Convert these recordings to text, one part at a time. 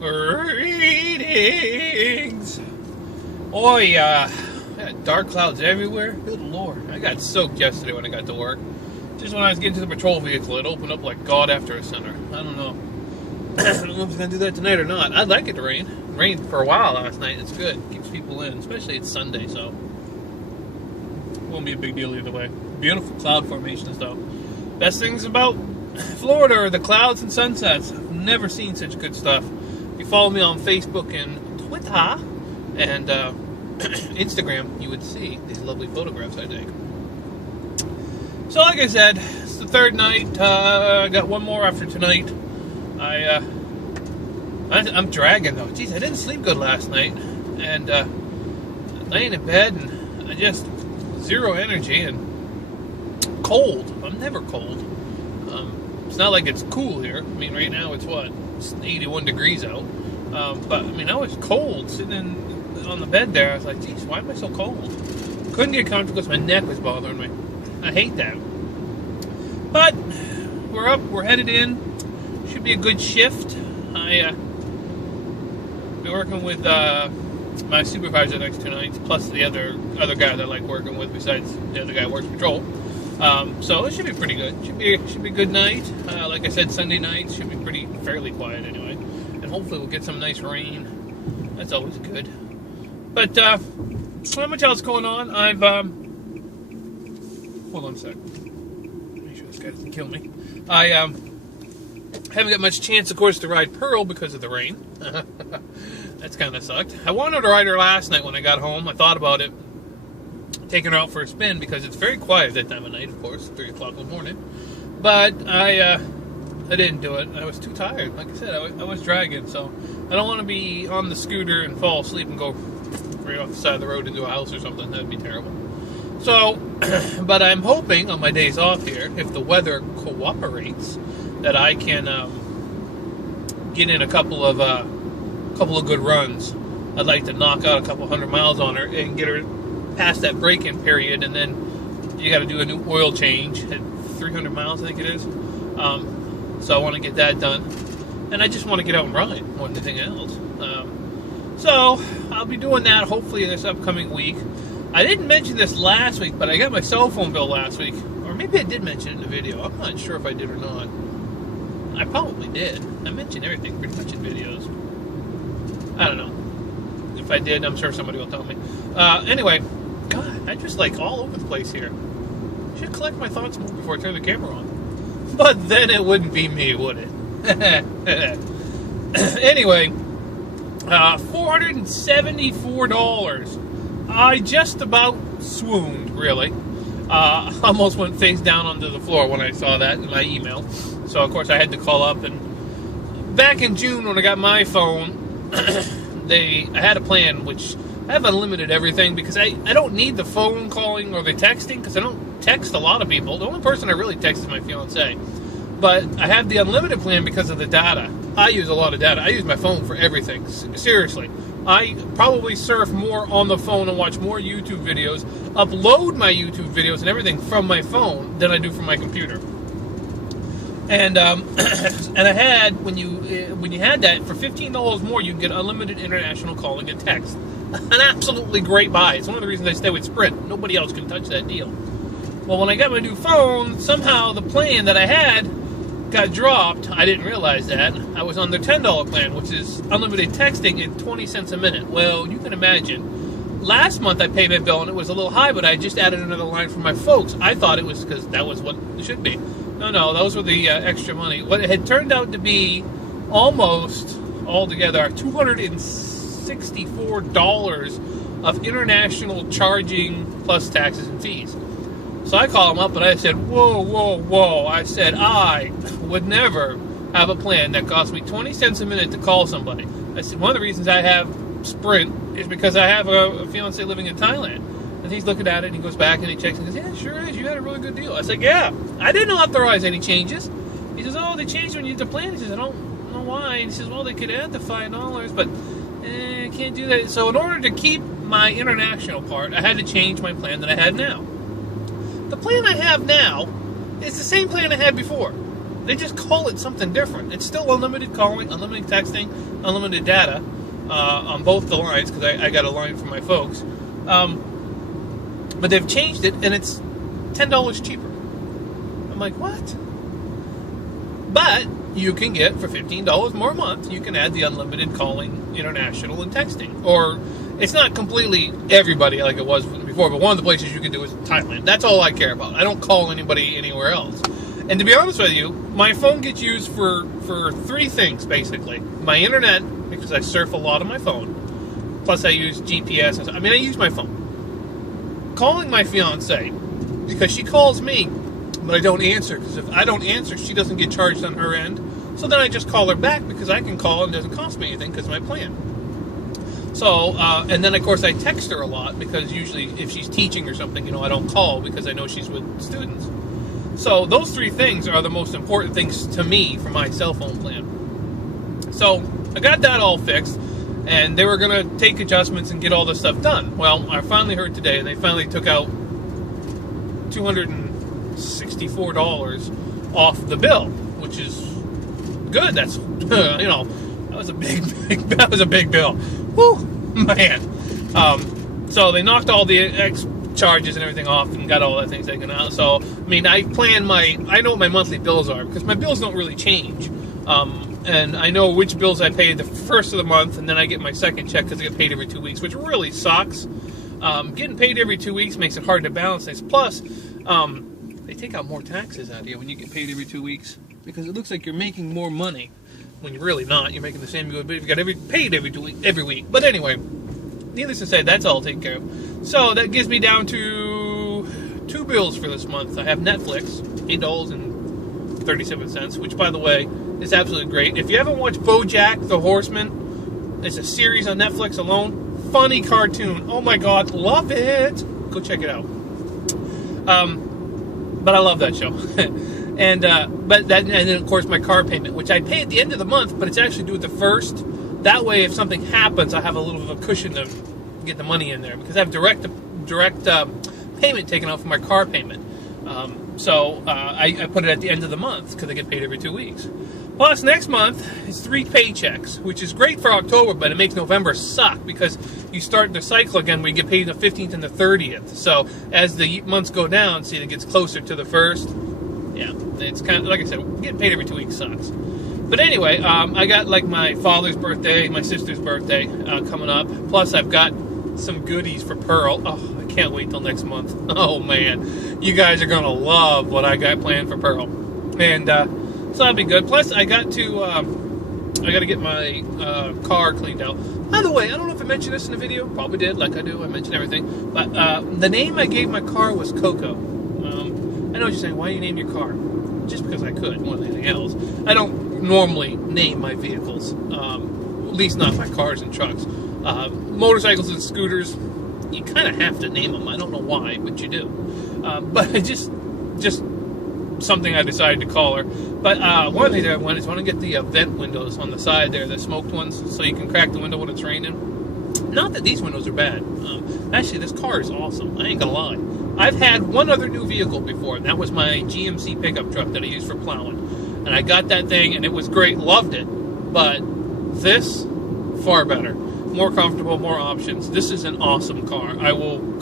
Greetings! Oh yeah, dark clouds everywhere. Good lord, I got soaked yesterday when I got to work. Just when I was getting to the patrol vehicle, it opened up like God after a sinner. I don't know. I don't know if it's gonna do that tonight or not. I'd like it to rain. It rained for a while last night. It's good. Keeps people in, especially it's Sunday, so won't be a big deal either way. Beautiful cloud formations though. Best things about Florida are the clouds and sunsets. I've never seen such good stuff. If you follow me on Facebook and Twitter and Instagram, you would see these lovely photographs I take. So like I said, it's the third night. I got one more after tonight. I'm dragging though. Jeez, I didn't sleep good last night. And laying in bed and I just zero energy and cold. I'm never cold. It's not like it's cool here. I mean, right now it's what? It's 81 degrees out. But, I mean, I was cold sitting on the bed there. I was like, geez, why am I so cold? Couldn't get comfortable because my neck was bothering me. I hate that. But, we're up. We're headed in. Should be a good shift. I'll be working with my supervisor the next 2 nights, plus the other guy that I like working with besides the other guy who works patrol. So it should be pretty good. Should be a good night. Like I said, Sunday nights should be fairly quiet anyway. And hopefully we'll get some nice rain. That's always good. But not much else going on. I've hold on a sec. Make sure this guy doesn't kill me. I haven't got much chance, of course, to ride Pearl because of the rain. That's kind of sucked. I wanted to ride her last night when I got home. I thought about it, taking her out for a spin because it's very quiet that time of night, of course, 3 o'clock in the morning. But I didn't do it. I was too tired. Like I said, I was dragging, so I don't want to be on the scooter and fall asleep and go right off the side of the road into a house or something. That'd be terrible. So, but I'm hoping on my days off here, if the weather cooperates, that I can get in a couple of good runs. I'd like to knock out a couple 100 miles on her and get her past that break-in period, and then you got to do a new oil change at 300 miles, I think it is. So I want to get that done, and I just want to get out and ride more than anything else. So I'll be doing that hopefully this upcoming week. I didn't mention this last week, but I got my cell phone bill last week, or maybe I did mention it in the video. I'm not sure if I did or not. I probably did. I mentioned everything pretty much in videos. I don't know. If I did, I'm sure somebody will tell me. Anyway, God, I'm just like all over the place here. I should collect my thoughts more before I turn the camera on. But then it wouldn't be me, would it? Anyway, $474. I just about swooned, really. Almost went face down onto the floor when I saw that in my email. So, of course, I had to call up. And back in June when I got my phone, I had a plan which I have unlimited everything because I don't need the phone calling or the texting because I don't text a lot of people. The only person I really text is my fiance. But I have the unlimited plan because of the data. I use a lot of data. I use my phone for everything. Seriously. I probably surf more on the phone and watch more YouTube videos, upload my YouTube videos and everything from my phone than I do from my computer. And and I had when you had that for $15 more, you can get unlimited international calling and text. An absolutely great buy. It's one of the reasons I stay with Sprint. Nobody else can touch that deal. Well, when I got my new phone, somehow the plan that I had got dropped. I didn't realize that. I was on the $10 plan, which is unlimited texting at 20 cents a minute. Well, you can imagine. Last month I paid my bill and it was a little high, but I just added another line for my folks. I thought it was because that was what it should be. No, those were the extra money. What it had turned out to be almost altogether $264 of international charging plus taxes and fees. So I called them up and I said, whoa. I said, I would never have a plan that cost me 20 cents a minute to call somebody. I said, one of the reasons I have Sprint is because I have a fiance living in Thailand. And he's looking at it and he goes back and he checks and goes, yeah, sure is. You had a really good deal. I said, yeah, I didn't authorize any changes. He says, oh, they changed when you did the plan. He says, I don't know why. And he says, well, they could add the $5, but I can't do that. So in order to keep my international part, I had to change my plan that I had now. The plan I have now is the same plan I had before. They just call it something different. It's still unlimited calling, unlimited texting, unlimited data on both the lines, because I got a line from my folks. But they've changed it, and it's $10 cheaper. I'm like, what? But you can get, for $15 more a month, you can add the unlimited calling, international, and texting. Or, it's not completely everybody like it was before, but one of the places you can do is Thailand. That's all I care about. I don't call anybody anywhere else. And to be honest with you, my phone gets used for 3 things, basically. My internet, because I surf a lot on my phone. Plus I use GPS. I use my phone. Calling my fiance, because she calls me, but I don't answer. Because if I don't answer, she doesn't get charged on her end. So then I just call her back, because I can call and it doesn't cost me anything, because of my plan. So, and then of course I text her a lot, because usually if she's teaching or something, I don't call, because I know she's with students. So those 3 things are the most important things to me for my cell phone plan. So I got that all fixed, and they were going to take adjustments and get all this stuff done. Well, I finally heard today, and they finally took out $264 off the bill, which is good. That's that was a big bill. Whew, man. So they knocked all the charges and everything off and got all that things taken out. So I know what my monthly bills are, because my bills don't really change. And I know which bills I pay the first of the month, and then I get my second check because I get paid every 2 weeks, which really sucks. Getting paid every 2 weeks makes it hard to balance things. Plus, they take out more taxes out here when you get paid every 2 weeks, because it looks like you're making more money when you're really not. You're making the same good, but you got paid every week. But anyway, needless to say, that's all taken care of. So that gives me down to 2 bills for this month. I have Netflix, $8.37, which, by the way, is absolutely great. If you haven't watched BoJack the Horseman, it's a series on Netflix alone. Funny cartoon. Oh my God, love it. Go check it out. But I love that show. and then of course my car payment, which I pay at the end of the month, but it's actually due at the first. That way, if something happens, I have a little bit of a cushion to get the money in there, because I have direct payment taken out for my car payment. So I put it at the end of the month, because I get paid every 2 weeks. Plus, next month is 3 paychecks, which is great for October, but it makes November suck, because you start the cycle again where you get paid the 15th and the 30th. So as the months go down, see, it gets closer to the 1st. Yeah, it's kind of, like I said, getting paid every 2 weeks sucks. But anyway, I got like my father's birthday, my sister's birthday coming up. Plus, I've got some goodies for Pearl. Oh, I can't wait till next month. Oh man, you guys are gonna love what I got planned for Pearl, and so that'll be good. Plus, I got to get my car cleaned out. By the way, I don't know if I mentioned this in the video. Probably did, like I do. I mentioned everything. But the name I gave my car was Coco. I know what you're saying. Why do you name your car? Just because I could, more than anything else. I don't normally name my vehicles, at least not my cars and trucks. Motorcycles and scooters, you kind of have to name them. I don't know why, but you do. But just something I decided to call her. But one of the things I want to get the vent windows on the side there, the smoked ones, so you can crack the window when it's raining. Not that these windows are bad. Actually, this car is awesome. I ain't gonna lie. I've had one other new vehicle before, and that was my GMC pickup truck that I used for plowing. And I got that thing, and it was great, loved it. But this, far better. More comfortable, more options. This is an awesome car. I would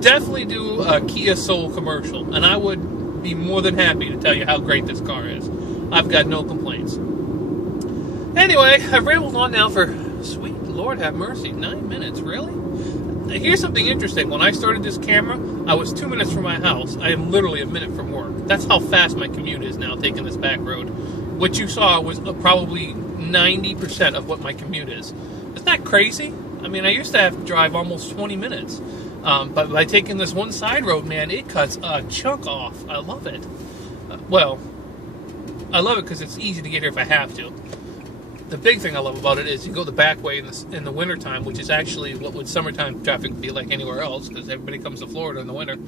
definitely do a Kia Soul commercial, and I would be more than happy to tell you how great this car is. I've got no complaints. Anyway, I've rambled on now for, sweet Lord have mercy, 9 minutes, really? Here's something interesting. When I started this camera, I was 2 minutes from my house. I am literally a minute from work. That's how fast my commute is now, taking this back road. What you saw was probably 90% of what my commute is. Isn't that crazy? I mean, I used to have to drive almost 20 minutes. But by taking this one side road, man, it cuts a chunk off. I love it. I love it because it's easy to get here if I have to. The big thing I love about it is you go the back way in the wintertime, which is actually what would summertime traffic be like anywhere else, because everybody comes to Florida in the winter.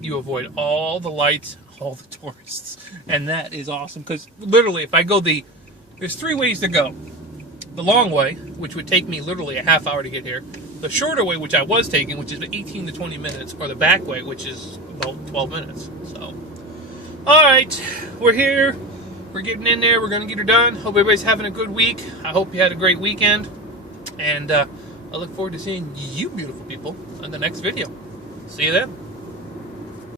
You avoid all the lights, all the tourists, and that is awesome, because literally if I go there's 3 ways to go. The long way, which would take me literally a half hour to get here. The shorter way, which I was taking, which is 18 to 20 minutes, or the back way, which is about 12 minutes. So, All right, we're here. We're getting in there. We're going to get her done. Hope everybody's having a good week. I hope you had a great weekend. And I look forward to seeing you beautiful people on the next video. See you then.